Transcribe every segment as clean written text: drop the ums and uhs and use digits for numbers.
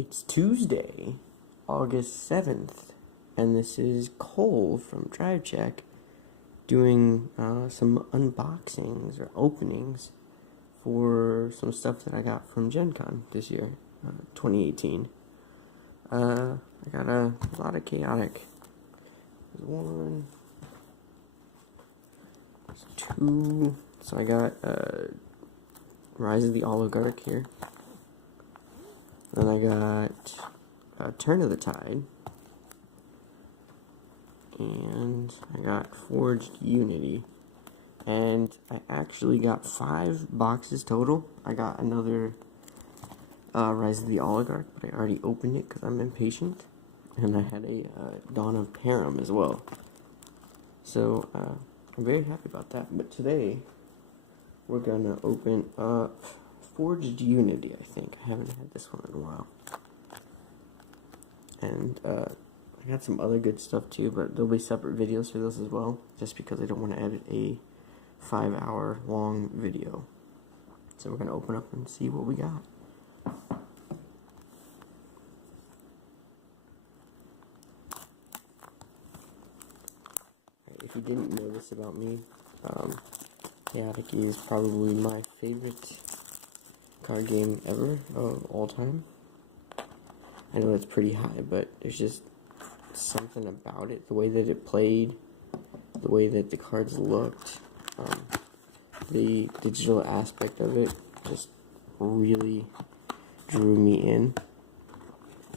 It's Tuesday, August 7th, and this is Cole from Drive Check doing some unboxings or openings for some stuff that I got from GenCon this year, 2018. I got a lot of chaotic. There's one, there's two. So I got Rise of the Oligarch here. Then I got Turn of the Tide. And I got Forged Unity. And I actually got 5 boxes total. I got another Rise of the Oligarch, but I already opened it because I'm impatient. And I had a Dawn of Param as well. So I'm very happy about that. But today we're gonna open up Forged Unity, I think. I haven't had this one in a while. And I got some other good stuff too, but there'll be separate videos for this as well, just because I don't want to edit a 5-hour long video. So we're going to open up and see what we got. Right, if you didn't know this about me, Chaotic is probably my favorite card game ever of all time. I know it's pretty high, but there's just something about it. The way that it played, the way that the cards looked, the digital aspect of it just really drew me in.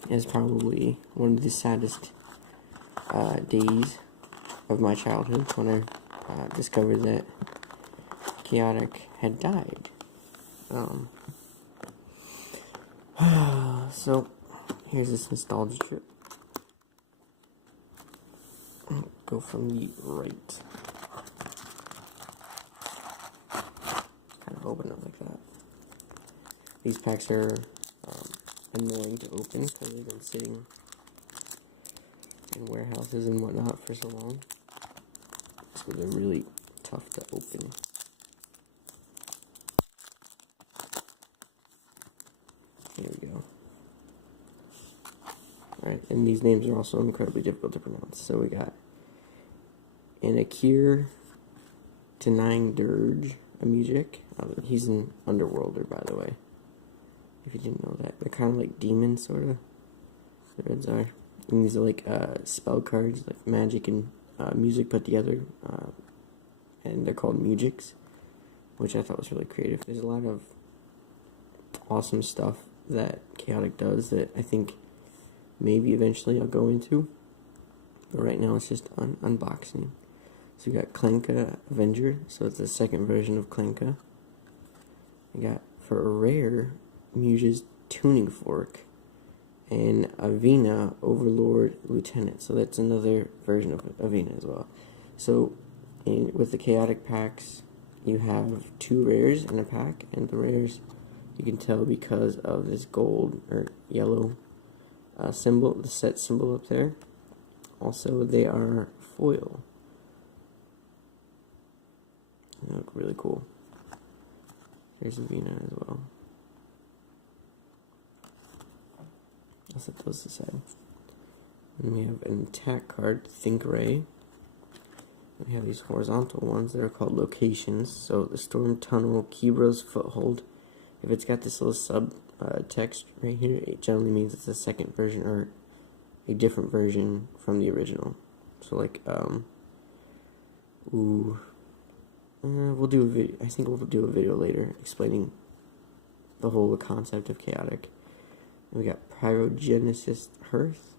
It's probably one of the saddest days of my childhood when I discovered that Chaotic had died. So here's this nostalgia trip. Go from the right. Kind of open it like that. These packs are annoying to open because they've been sitting in warehouses and whatnot for so long. So they're really tough to open. There we go. Alright, and these names are also incredibly difficult to pronounce. So we got Anakir Denying Dirge, a music. He's an underworlder, by the way. If you didn't know that. They're kind of like demons, sort of. The reds are. And these are like spell cards, like magic and music put together. And they're called Mujiks, which I thought was really creative. There's a lot of awesome stuff that Chaotic does that I think maybe eventually I'll go into. But right now it's just unboxing. So we got Klenka Avenger, so it's the second version of Klenka. We got, for a rare, Muge's Tuning Fork. And Avina Overlord Lieutenant. So that's another version of Avina as well. So with the Chaotic packs, you have 2 rares in a pack, and the rares you can tell because of this gold or yellow symbol, the set symbol up there. Also, they are foil. They look really cool. Here's Avina as well. I'll set those aside. And we have an attack card, Think Ray. We have these horizontal ones that are called locations. So the Storm Tunnel, Kibra's Foothold. If it's got this little sub text right here, it generally means it's a second version or a different version from the original. So like, we'll do a video. I think we'll do a video later explaining the whole concept of Chaotic. And we got Pyrogenesis Hearth,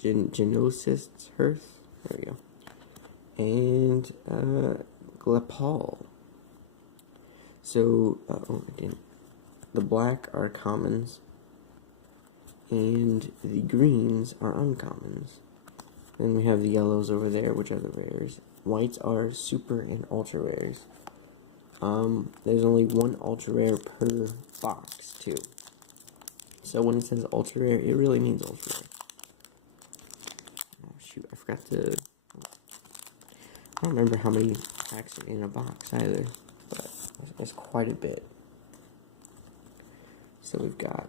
Genosis Hearth. There we go. And Glepal. So, the black are commons, and the greens are uncommons. Then we have the yellows over there, which are the rares. Whites are super and ultra rares. There's only 1 ultra rare per box, too. So when it says ultra rare, it really means ultra rare. Oh shoot, I forgot to... I don't remember how many packs are in a box either, but it's quite a bit. So we've got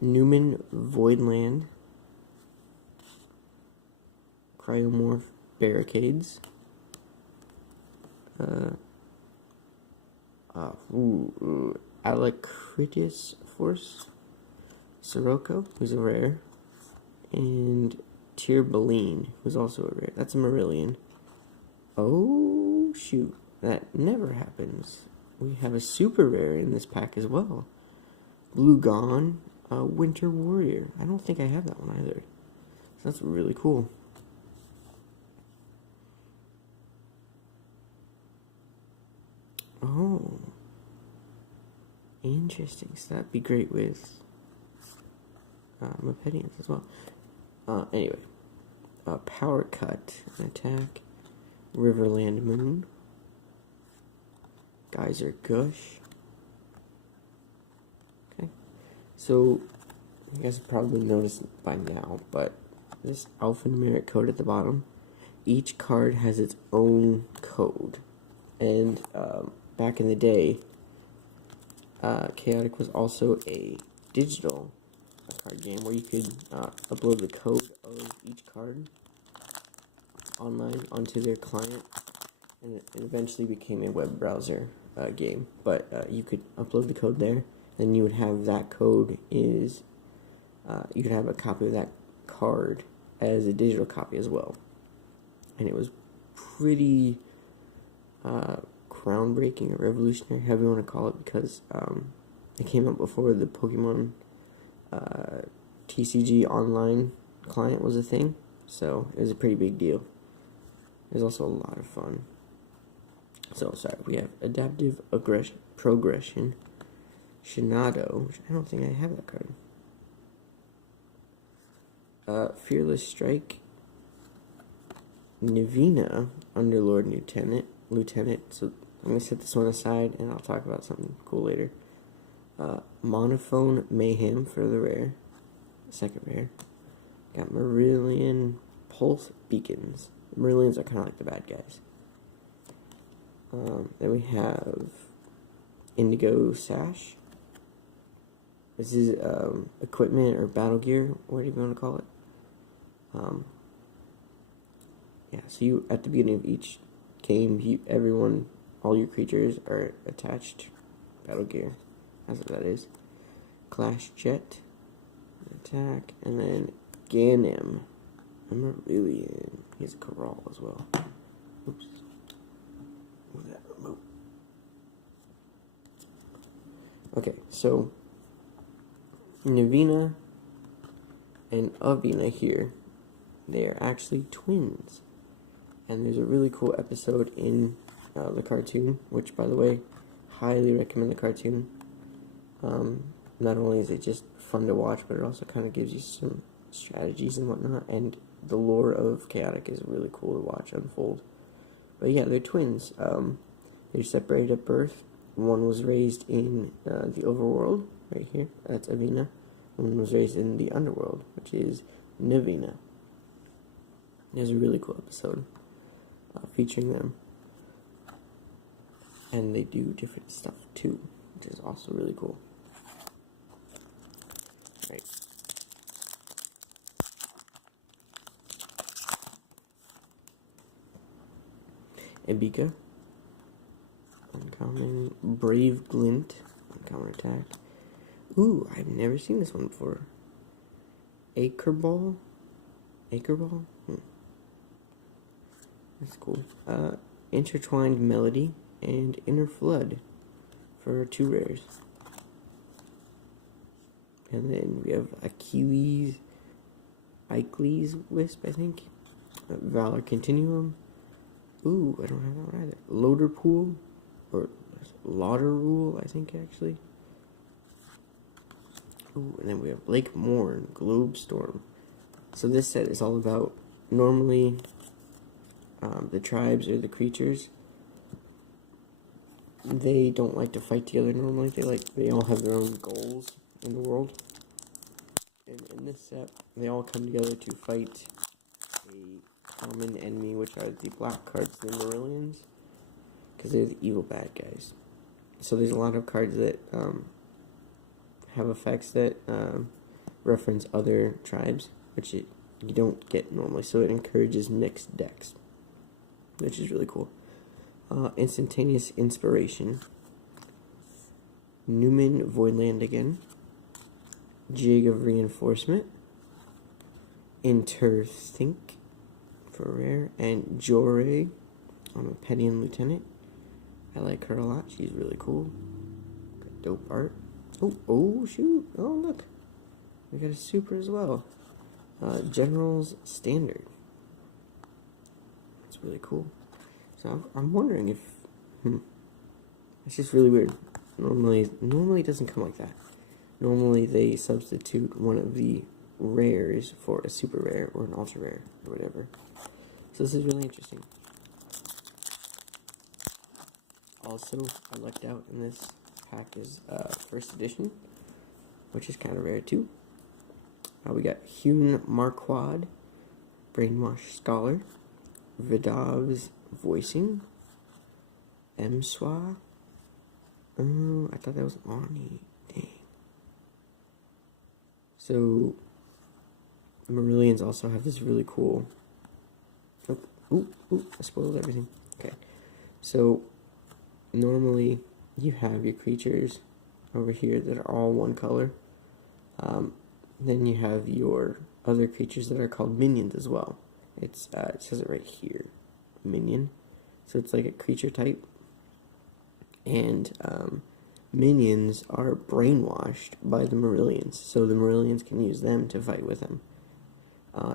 Newman Voidland, Cryomorph Barricades, Alacritus Force, Sirocco, who's a rare, and Tirbaline, who's also a rare. That's a Marillion. Oh, shoot. That never happens. We have a super rare in this pack as well. Blue Gone, Winter Warrior. I don't think I have that one either. So that's really cool. Oh. Interesting. So that'd be great with Mepedians as well. Anyway. Power Cut, an attack. Riverland Moon. Geyser Gush. Okay. So, you guys have probably noticed by now, but this alphanumeric code at the bottom, each card has its own code. And back in the day, Chaotic was also a digital card game where you could upload the code of each card online onto their client, and it eventually became a web browser game. But you could upload the code there, and you would have that code you could have a copy of that card as a digital copy as well. And it was pretty groundbreaking or revolutionary, however you want to call it, because it came out before the Pokemon TCG online client was a thing, so it was a pretty big deal. It was also a lot of fun. So, sorry, we have Adaptive Progression, Shinado, which I don't think I have that card. Fearless Strike, Nivina, Underlord Lieutenant. So I'm going to set this one aside and I'll talk about something cool later. Monophone Mayhem for the rare, second rare. Got Marillion Pulse Beacons. Marillions are kind of like the bad guys. Then we have Indigo Sash. This is equipment or battle gear, whatever you want to call it. Yeah, so you at the beginning of each game, all your creatures are attached battle gear. That's what that is. Clash Jet, attack, and then Ganem. I'm a Marillion. He has a Corral as well. Oops. Move that remote. Okay, so Nivina and Avina here, they are actually twins. And there's a really cool episode in the cartoon, which, by the way, highly recommend the cartoon. Not only is it just fun to watch, but it also kind of gives you some strategies and whatnot, and the lore of Chaotic is really cool to watch unfold. But yeah, they're twins. They're separated at birth. One was raised in the overworld, right here, that's Avina. One was raised in the underworld, which is Nivina. There's a really cool episode featuring them. And they do different stuff too, which is also really cool. Right. Ebika, uncommon. Brave Glint, uncommon attack. Ooh, I've never seen this one before. Acreball? That's cool. Intertwined Melody and Inner Flood for 2 rares. And then we have Achilles Wisp, I think. Valor Continuum. Ooh, I don't have that one either. Loader Pool, or Lauder Rule, I think, actually. Ooh, and then we have Lake Morn, Globe Storm. So this set is all about, normally, the tribes or the creatures, they don't like to fight together normally. They all have their own goals in the world. And in this set, they all come together to fight a common enemy, which are the black cards, the Marillions, because they're the evil bad guys. So there's a lot of cards that have effects that reference other tribes, which you don't get normally. So it encourages mixed decks, which is really cool. Instantaneous Inspiration, Newman Voidland again, Jig of Reinforcement, Interthink for rare, and Jore, Mepedian Lieutenant. I like her a lot. She's really cool. Got dope art. Oh shoot! Oh look, we got a super as well. General's Standard. It's really cool. So I'm wondering if it's just really weird. Normally it doesn't come like that. Normally they substitute one of the rares for a super rare or an ultra rare or whatever. So this is really interesting. Also, I lucked out in this pack is first edition, which is kind of rare too. We got Hewn Marquard, Brainwash Scholar, Vidav's Voicing, Emswa. Oh, I thought that was Arnie. Dang. So, Marillions also have this really cool... I spoiled everything. Okay. So, normally you have your creatures over here that are all one color. Then you have your other creatures that are called minions as well. It says it right here, minion. So it's like a creature type. And minions are brainwashed by the Marillions, so the Marillions can use them to fight with them.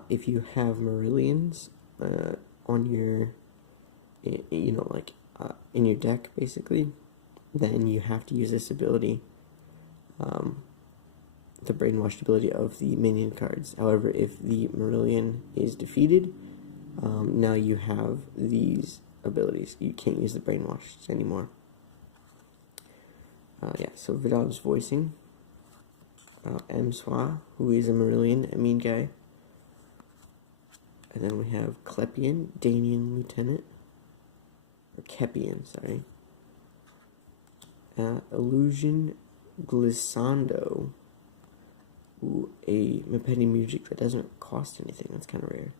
If you have Marillions on your, in your deck, basically, then you have to use this ability, the brainwashed ability of the minion cards. However, if the Marillion is defeated, now you have these abilities. You can't use the brainwashed anymore. So Vidav's Voicing, Emswa, who is a Marillion, a mean guy. And then we have Klepian, Danian Lieutenant, or Kepian, sorry. Illusion Glissando, a Mepedian music that doesn't cost anything. That's kind of rare.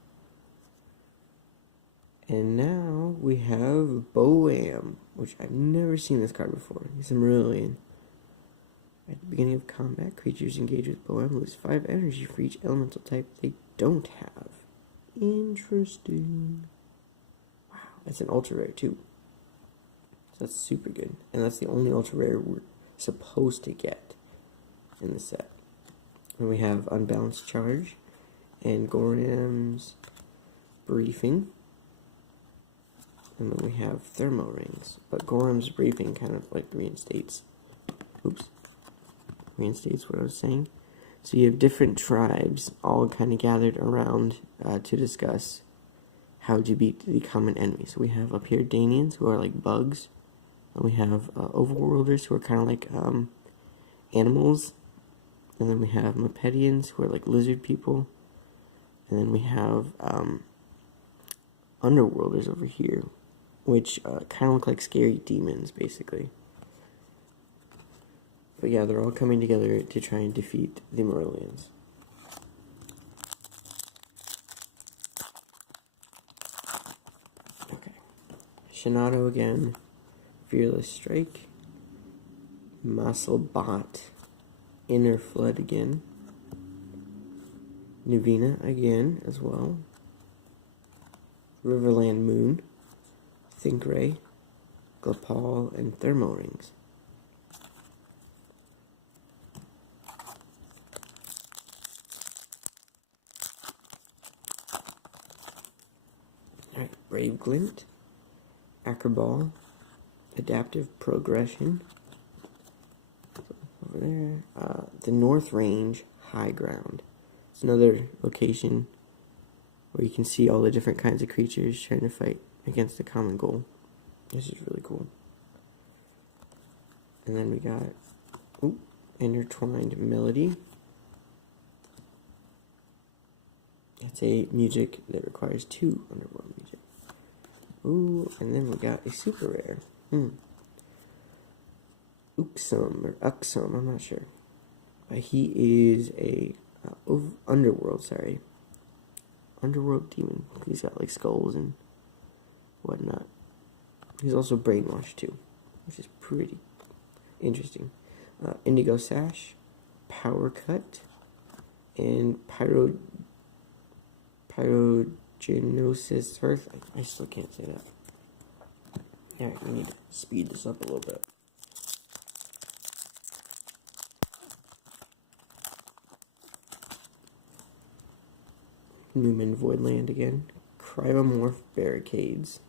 And now we have Boam, which I've never seen this card before. He's a Marillion. At the beginning of combat, creatures engaged with Boam lose 5 energy for each elemental type they don't have. Interesting. Wow, that's an ultra rare too. So that's super good. And that's the only ultra rare we're supposed to get in the set. And we have Unbalanced Charge and Goram's Briefing. And then we have Thermo Rings. But Goram's Briefing kind of like reinstates what I was saying. So you have different tribes all kind of gathered around to discuss how to beat the common enemy. So we have up here Danians, who are like bugs. And we have Overworlders, who are kind of like animals. And then we have Mepedians, who are like lizard people. And then we have Underworlders over here, which kind of look like scary demons, basically. But yeah, they're all coming together to try and defeat the Marillions. Okay. Shinado again. Fearless Strike. Masselbot. Inner Flood again. Nuvina again as well. Riverland Moon. Think Ray. Glapal, and Thermo Rings. Alright, Brave Glint, Acroball, Adaptive Progression, over there, the North Range High Ground. It's another location where you can see all the different kinds of creatures trying to fight against a common goal. This is really cool. And then we got Intertwined Melody. It's a music that requires 2 underworld music. And then we got a super rare. Uxum, I'm not sure. He is a Underworld, sorry. Underworld Demon. He's got like skulls and whatnot. He's also brainwashed too, which is pretty interesting. Indigo Sash, Power Cut, and Pyrogenosis Earth. I still can't say that. Alright, we need to speed this up a little bit. Newman Voidland again. Cryomorph Barricades.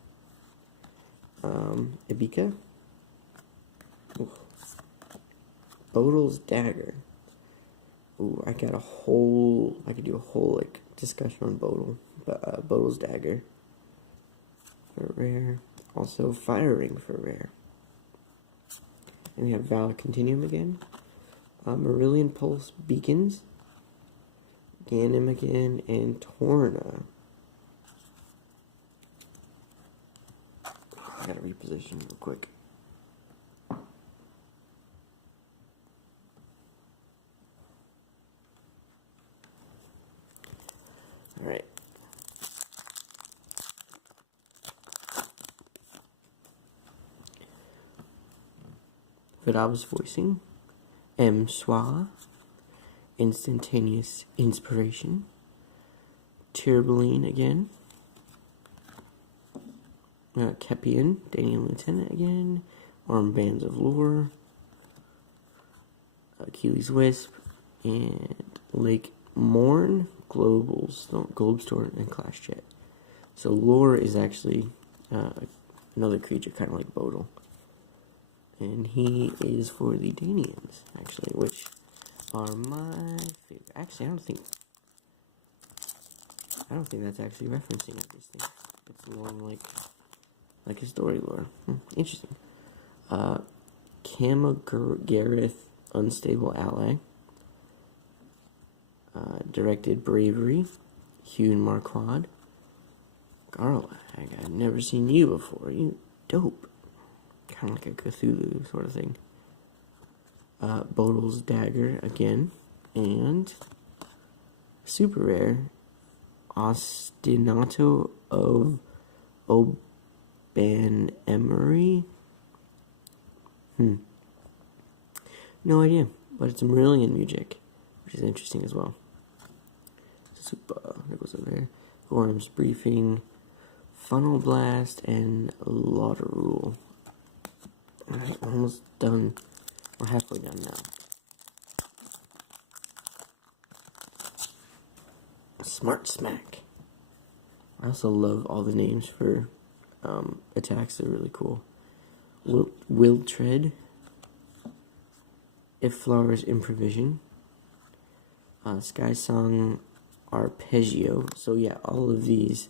Ibika. Ooh. Bodal's Dagger. Ooh, I could do a whole like discussion on Bodal, but Bodal's Dagger for rare. Also Fire Ring for rare. And we have Vala Continuum again. Marillion Pulse Beacons. Ganem again, and Torna. I gotta reposition real quick. Alright. Vidal's voicing. M. Schwa. Instantaneous Inspiration. Turboline again. Kepian, Daniel Lieutenant again. Armbands of Lore. Achilles Wisp. And Lake Morn, Globestorm, and Clash Jet. So Lore is actually another creature kind of like Bodal. And he is for the Danians, actually, which are my favorite. Actually, I don't think that's actually referencing it. This thing, it's more like his story lore. Interesting. Kamagareth, Unstable Ally. Directed Bravery, Hune Marquand. Garlag, I've never seen you before. You dope. Kind of like a Cthulhu sort of thing. Bodal's Dagger again, and super rare, Ostinato of Oban Emery. No idea, but it's Marillion music, which is interesting as well. Super, that goes over there. Gorham's Briefing, Funnel Blast, and Lauder Rule. Alright, we're almost done. We're halfway done now. Smart Smack. I also love all the names for attacks. They're really cool. Will Tread. If Flowers Improvision. Sky Song Arpeggio. So yeah, all of these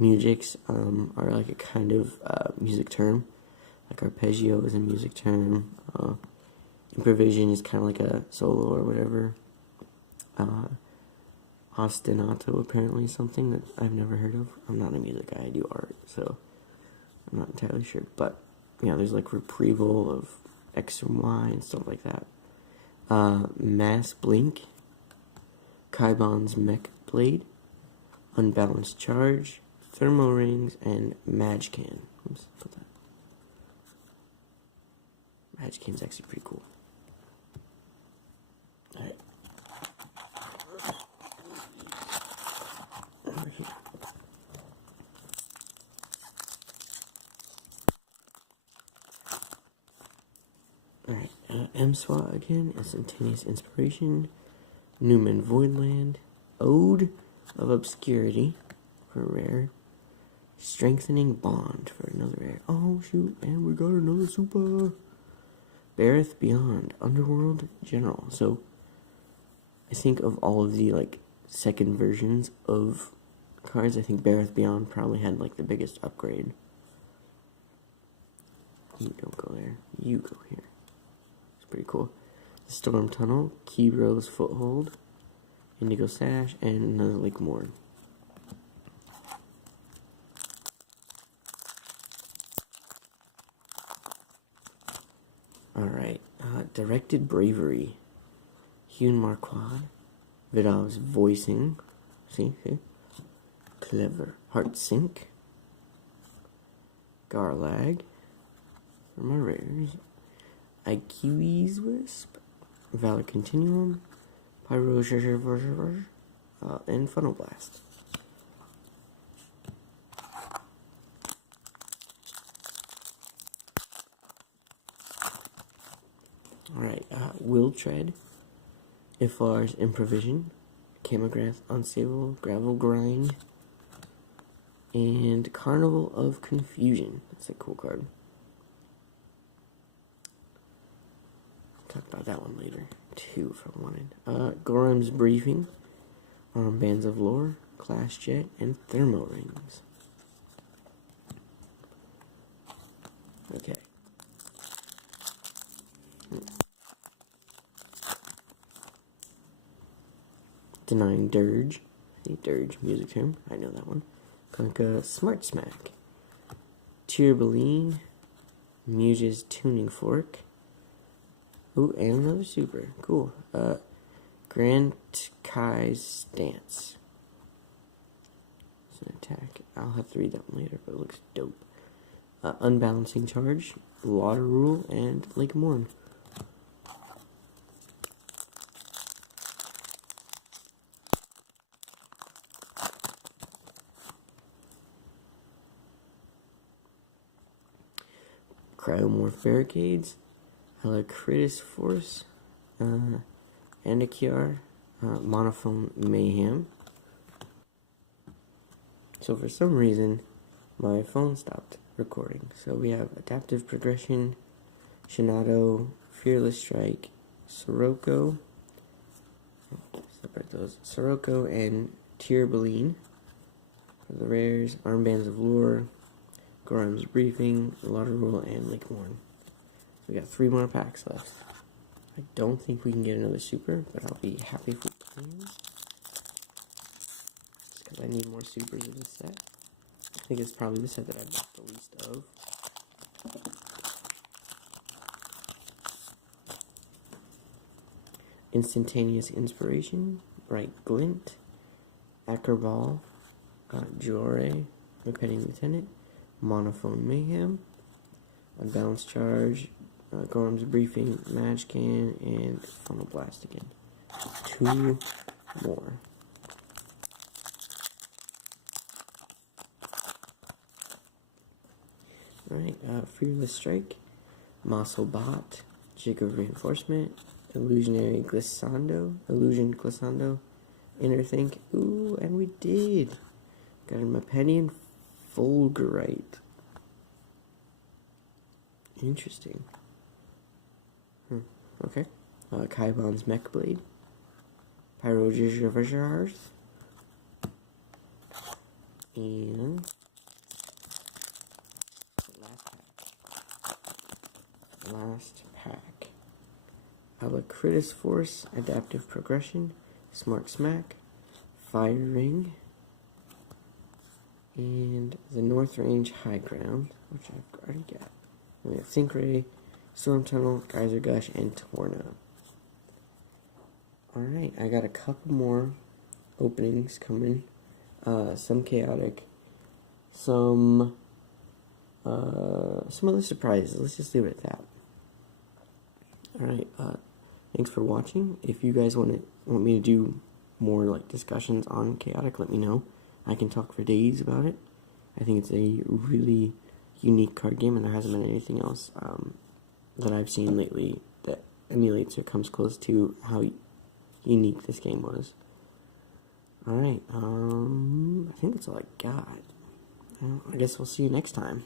musics are like a kind of music term. Like arpeggio is a music term. Improvision is kind of like a solo or whatever. Ostinato apparently is something that I've never heard of. I'm not a music guy, I do art, so I'm not entirely sure. But yeah, there's like retrieval of X and Y and stuff like that. Mass Blink, Kaibon's Mech Blade, Unbalanced Charge, Thermo Rings, and Magcan. Oops, put that. Magcan's actually pretty cool. Alright. Over here. Alright, M-SWA again, Instantaneous Inspiration, Newman Voidland, Ode of Obscurity for rare, Strengthening Bond for another rare. Oh shoot, and we got another super. Bareth Beyond, Underworld General. So, I think of all of the, like, second versions of cards, I think Bareth Beyond probably had, like, the biggest upgrade. You don't go there. You go here. It's pretty cool. The Storm Tunnel, Keyro's Foothold, Indigo Sash, and another Lake Morn. Alright, Directed Bravery, Hune Marquand, Vidal's voicing. See? Clever. Heart Sync. Garlag. For my rares. IQE's Wisp. Valor Continuum. Pyro and Funnel Blast. Alright, Will Tread. Iflar's Improvision. Camograth Unstable. Gravel Grind. And Carnival of Confusion. That's a cool card. Talk about that one later, too, if I wanted. Gorham's Briefing. Bands of Lore. Clash Jet. And Thermo Rings. Okay. Denying Dirge. Dirge, music term. I know that one. Kunkka Smart Smack. Tyrbeline. Muge's Tuning Fork. Ooh, and another super. Cool. Grant Kai's Stance. It's an attack. I'll have to read that one later, but it looks dope. Unbalancing Charge. Water Rule. And Lake Morn. Cryomorph Barricades, Alacritus Force, Andakiar, Monophone Mayhem. So for some reason, my phone stopped recording. So we have Adaptive Progression, Shinado, Fearless Strike, Sirocco, separate those, Sirocco and Tyrbeline. For the rares, Armbands of Lure, Gorham's Briefing, Water Rule, and Lake Morn. So we got 3 more packs left. I don't think we can get another super, but I'll be happy if we can. Just because I need more supers of this set. I think it's probably the set that I've bought the least of. Instantaneous Inspiration, Bright Glint, Ackerball, Jore, Impending Lieutenant, Monophone Mayhem, Unbalanced Charge, Gorham's Briefing, Match Can, and Funnel Blast again. 2 more. Alright, Fearless Strike, Mossel Bot, Jig of Reinforcement, Illusion Glissando, Inner Think. Ooh, and we did! Got a Mepenian Fulgurite. Interesting. Okay. Kaibon's Mech Blade. Pyrogigears. And last pack. Alacritus Force, Adaptive Progression, Smart Smack, Fire Ring, and the North Range High Ground, which I've already got. We have Think Ray, Storm Tunnel, Geyser Gush, and Torna. Alright, I got a couple more openings coming. Some chaotic, some other surprises. Let's just leave it at that. Alright, thanks for watching. If you guys want me to do more like discussions on chaotic, let me know. I can talk for days about it. I think it's a really unique card game, and there hasn't been anything else that I've seen lately that emulates or comes close to how unique this game was. Alright, I think that's all I got. I guess we'll see you next time.